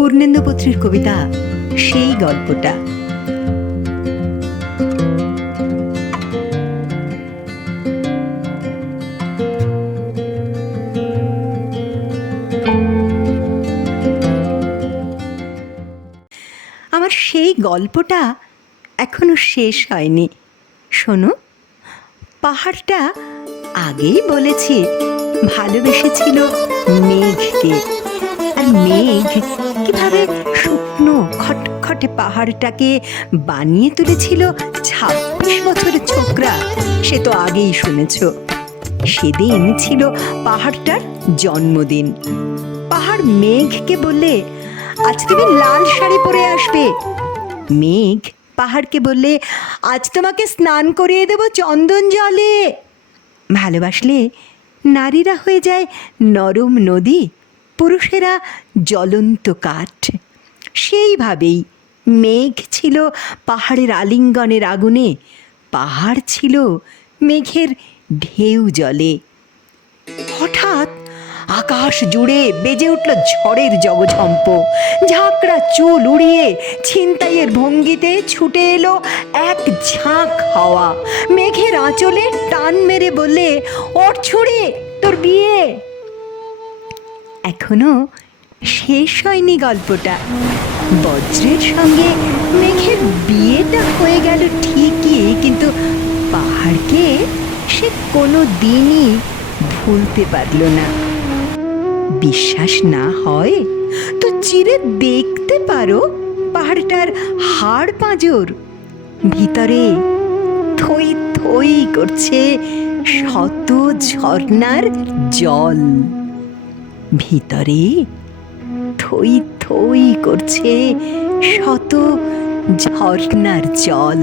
পূর্ণেন্দু পত্রীর কবিতা সেই গল্পটা। আমার সেই গল্পটা এখনো শেষ হয়নি। শোনো, পাহাড়টা আগেই বলেছি ভালোবেসেছিল মেঘকে, আর মেঘ কিভাবে শুকনো খটখটে পাহাড়টাকে বানিয়ে তুলেছিল ২৬ বছরের ছোকরা, সে তো আগেই শুনেছ। সেদিন ছিল পাহাড়টার জন্মদিন। পাহাড় মেঘকে বললে, আজ তুমি লাল শাড়ি পরে আসবে। মেঘ পাহাড়কে বললে, আজ তোমাকে স্নান করিয়ে দেব চন্দন জলে। ভালোবাসলে নারীরা হয়ে যায় নরম নদী, পুরুষেরা জ্বলন্ত কাঠ। সেইভাবেই মেঘ ছিল পাহাড়ের আলিঙ্গনের আগুনে, পাহাড় ছিল মেঘের ঢেউ জলে। হঠাৎ আকাশ জুড়ে বেজে উঠল ঝড়ের জগঝম্প। ঝাঁকড়া চুল উড়িয়ে ছিনতাইয়ের ভঙ্গিতে ছুটে এলো এক ঝাঁক হাওয়া। মেঘের আঁচলে টান মেরে বললে, ওর ছুড়ে, তোর বিয়ে। এখনো শেষ হয়নি গল্পটা। বজ্রের সঙ্গে মেঘের বিয়েটা হয়ে গেল ঠিকই, কিন্তু পাহাড়কে সে কোনো দিনই ভুলতে পারল না। বিশ্বাস না হয় তো চিরে দেখতে পারো পাহাড়টার হাড় পাঁজর। ভিতরে থই থই করছে শত ঝর্ণার জল। ভিতরে থই থই করছে শত ঝর্ণার জল।